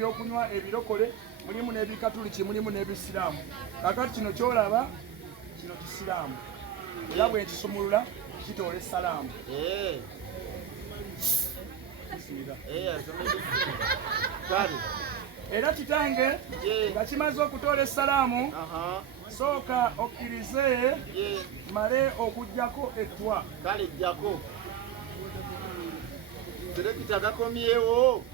ebyokunywa ebirokole, mulimu n'ebikatuliki, mulimu n'ebisiraamu. Kakati kino kyolaba kino kisiraamu. Era bwe nkisumulula kitoola essalaamu. Era kitange nga kimaze okutoola essalaamu, sooka okkirize male okuggyako ettwa. Kale jjako serekita gakomyewo.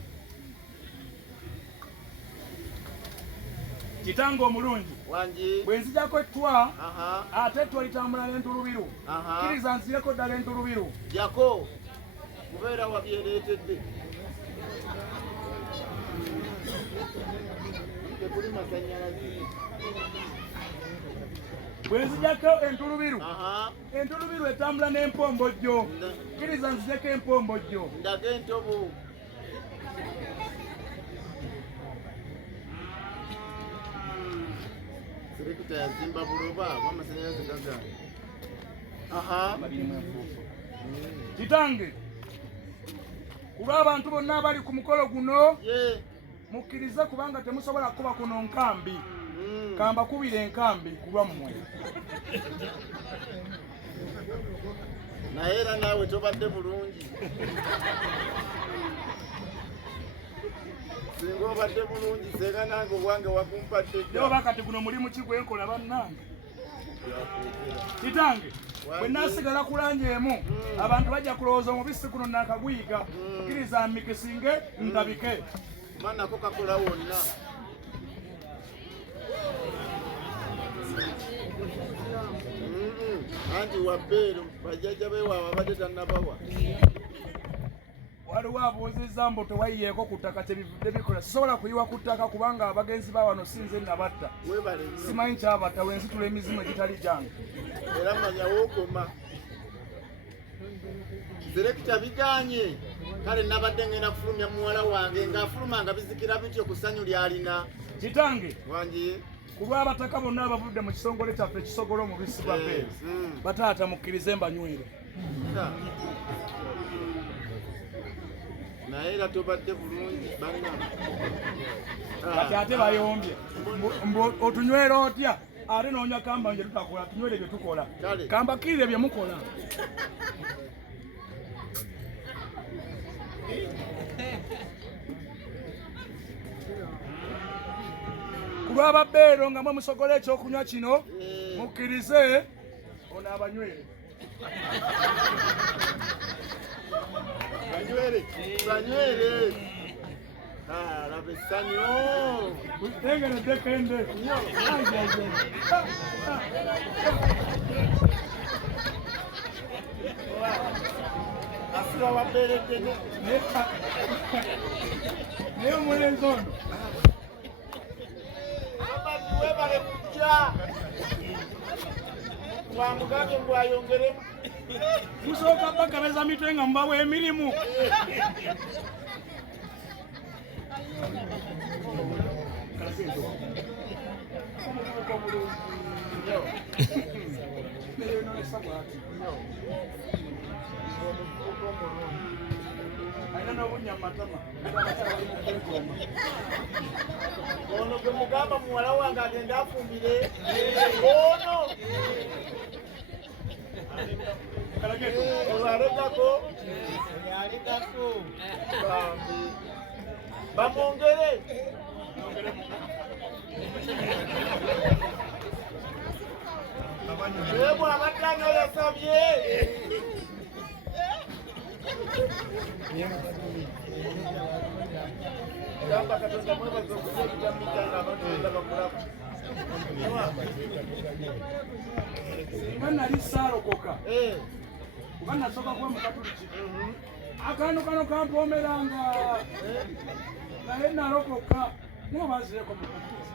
Kitange omulungi bwe nzijako ettwa, ate ettwa litambula n'entulubiru. Kkiriza nzireko ddala entulubiru. Jako kubeera wabyereetedde. Tekuli masanyalaze. Bwe nzijako entulubiru, entulubiru etambula n'empombojjo. Kkiriza nzijeko empombojjo. Ndaga entobo. Serekita yazimba buloba amasanyalaze gaga. Kitange ku lw'abantu bonna abali ku mukolo guno, mukkirize kubanga temusobola kuba kuno nkambi. Kamba kubira enkambi ku lwammwe. Naye era naawe tobadde bulungi. Singa obadde bulungi senga nange obwange wakumpadde dda. Oba kati guno mulimu ki gwe nkola bannange? Kitange bwe naasigala ku langi emu, abantu bajja kulowooza omubisi guno naakaguyiga. Kkiriza mmikisinge ndabike. Manako kakola wonna. Anti wabbeero bajjajja beewaabwe abadde tannabawa. Waliwo abuuzizza mbu tewayiyeeko ku ttaka kyebivudde bikola. Sisobola kuyiwa ku ttaka kubanga abagenzi ba wano si nze nabatta. Simanyi kyabatta, wenzitula emizimu egitali gyange. Era manya wookoma. Serekita biganye. Kale nabadde ngenda kufulumya muwala wange ng'afuluma nga bizikira bityo ku ssanyu ly'alina. Kitange wangi ku lw'abataka bonna abavudde mu kisongole kyaffe ekisogola omubisi gwa beeru, bataata mukkirize mbanywere. Naye era tobadde bulungi banna. Kati ate bayombye. Otunywera otya? Ate noonya kamba nje tutakola, tunywere bye tukola. Kamba kkirire bye mukola. Ku lw'ababbeero nga mwe musogola ekyokunywa kino, mukkirize ono abanywere. Banywere. Laba essanyu. Tengeredde kende. Asiba wabbeeredde ne. Naye omulenzi ono webale kujja. Wamugambe gwayongeremu. musooka bakabeza mitwe nga mubawa emirimu. Ono gwe mugamba muwala wange agenda afumbire. Ono olwalegako bamwongere. Ebu abadde yasabye. Gamba Katonda mwebaze okulya ebitamu byange abantu benda bakulaku. Singa nali saalokoka kuba nasooka kuba mukatuliki, akantu kano kampoomeranga, naye nalokoka naye bazireko mukatuliki.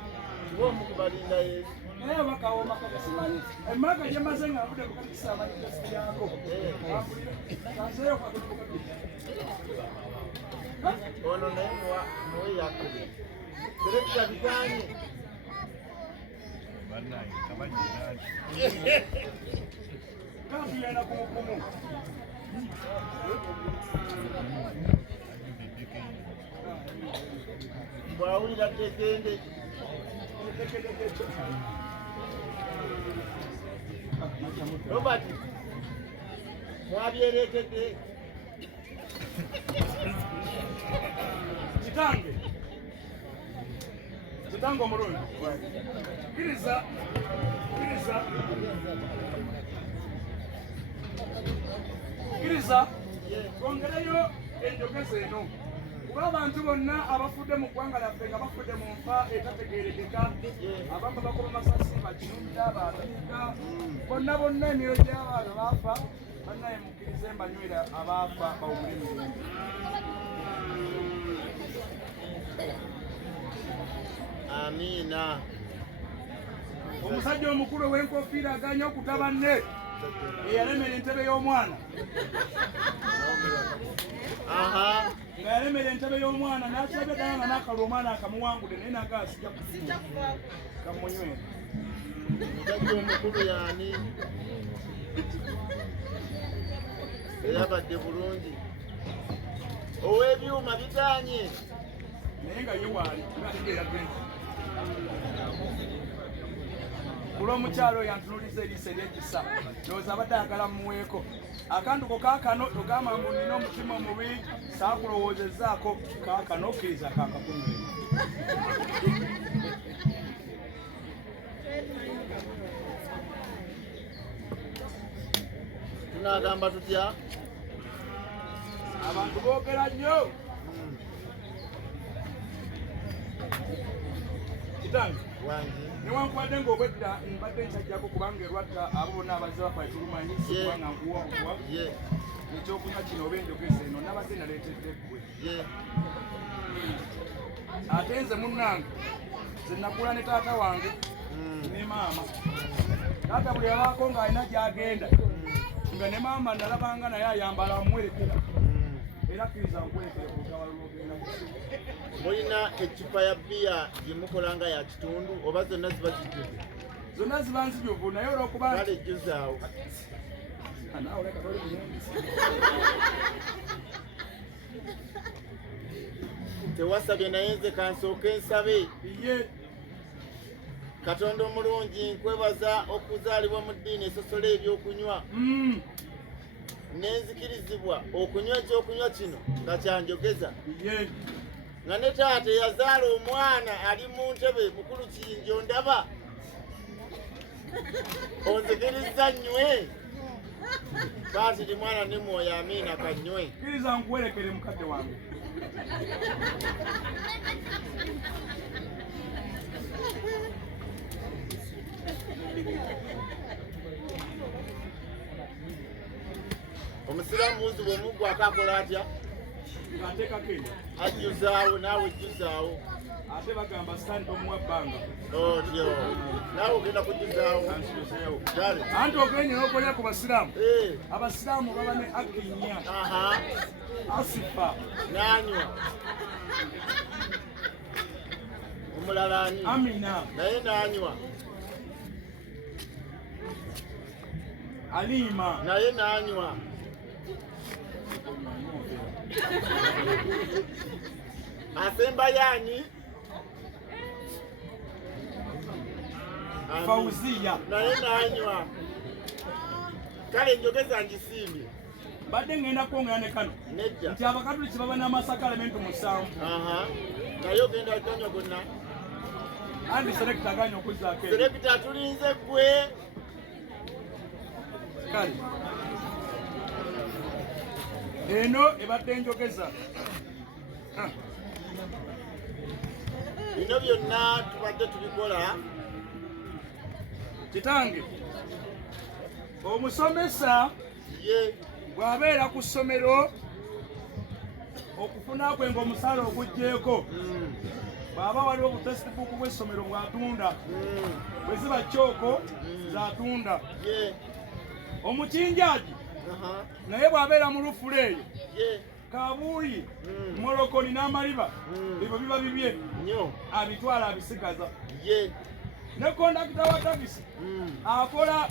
Ng'omukubalinda Yesu. Naye bakawooma kati simanyi emmaka gye mmaze nga nvudde mukatuliki amanyi gasi yako. Kanzeeyo mukatuliki. Ono naye muwe yakule. Serekita biganye. Kampiyana kumukumu. bwawulira tekende Robert mwabyerekedde kitange omulungi kkiriza twongereyo enjogeza eno kuba abantu bonna abafudde mu ggwanga lyaffe nga bafudde mu nfa etategeerekeka abamu bakuba masasi bakirunda baataliika bonna bonna emyoyo gy'abaana baafa bannaye mukkirize mbanywera abaafa bawumule emirembe amiina omusajja omukulu ow'enkofiira aganya okutaba nne eyalemera entebe y'omwana nga yalemera entebe y'omwana n'akyabedala nga n'akala omwana akamuwangudde naye nagaasijja kamunywera omusajja omukulu yaani eyabadde bulungi ow'ebyuma bitaanye naye nga yewaali olw'omukyalo oyo antunuliza eriiso eryekisa ndowooza abadde ayagala mumuweeko akantuko kaakano togamba mbu nina omutima omubi saakulowoozezaako kaakano okkiriza kaakakunywera tunagamba tutya abantu boogera nnyo kitange newankubadde ng'obwedda mbadde nkyajjako kubanga erwadda abo bonna abazze bafa etulumanyi sikubanga nkuwa okuwa ekyokunywa kino oba enjogeza eno nabadde naleetedde ggwe ate nze munnange ze nakula ne taata wange ne maama taata buli yabaako ng'alina gy'agenda nga ne maama nalabanga naye ayambala amuwerekera era kkiriza nkuwerekere ku lutawala lw'ogenda kusiba mulina eccupa ya bbiya gyemukola nga ya kitundu oba zonna ziba zijjuvu zonna ziba nzijuvu naye olwokuba kale ejjuzaawo tewasabye naye nze kansooke nsabe ye katonda omulungi nkwebaza okuzaalibwa mu ddiini esosola ebyokunywa nenzikirizibwa okunywa ekyokunywa kino nga kyanjogeza nga ne taata eyazaala omwana ali mu ntebe mukulu kiyinjo ndaba onzikiriza nnywe baatiri mwana ne mwoyo amiina kannywe kkiriza nkuwerekere mukadde wange omusiraamuzi bw'omuggwako akola atya ng'ateekako eno ajjuzaawo naawe ejjuzaawo ate bagamba sitani tomuwa bbanga otyo naawe ogenda kujjuzaawo kale anti ogenye n'okolera ku basiraamu abasiraamu baba ne akinya asifa n'anywa omulala ani amina naye n'anywa aliima naye n'anywa asemba yaani Fauziya naye n'anywa kale enjogeza ngisiimye badde ngenda kwongera ne kano nedda nti abakatuliki baba n'amasakalementu 7 naye ogenda ganywa gonna andi selekita aganya okuzzaako selekita tulinze ggwe kale eno ebadde enjogeza bino byonna tubadde tubikola kitange omusomesa ye bw'abeera ku ssomero okufuna kwe ng'omusaala ogugjeeko bw'aba waliwo obutesitibuuku bw'essomero bw'atunda bwe ziba kyoko z'atunda omukinjaaji naye bw'abeera mu lufuleeyo kabuuyi molokoni n'amaliba ebyo biba bibye abitwala abisigaza ne kondakita wa takisi akola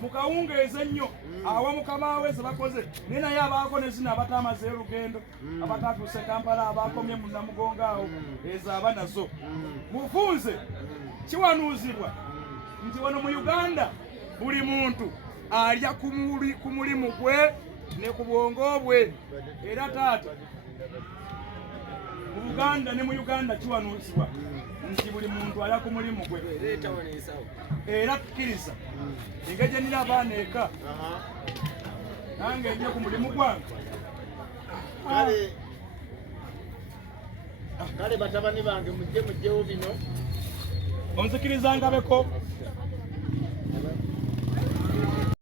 mu kawungeezi ennyo awa mukama we ze bakoze naye naye abaako ne zino abatamaze erugendo abatatuuse Kampala abakomye mu Namugongo awo ezo aba nazo mufunze kiwanuuzibwa nti wano mu Uganda buli muntu alya ku mulimu gwe ne ku bwongo bwe era taata mu Buganda ne mu Uganda kiwanuuzibwa nti buli muntu alya ku mulimu gwe era tukkiriza engeri gye nina abaana eka nange nje ku mulimu gwange kale batabani bange mujjewo bino onzikirizangabeko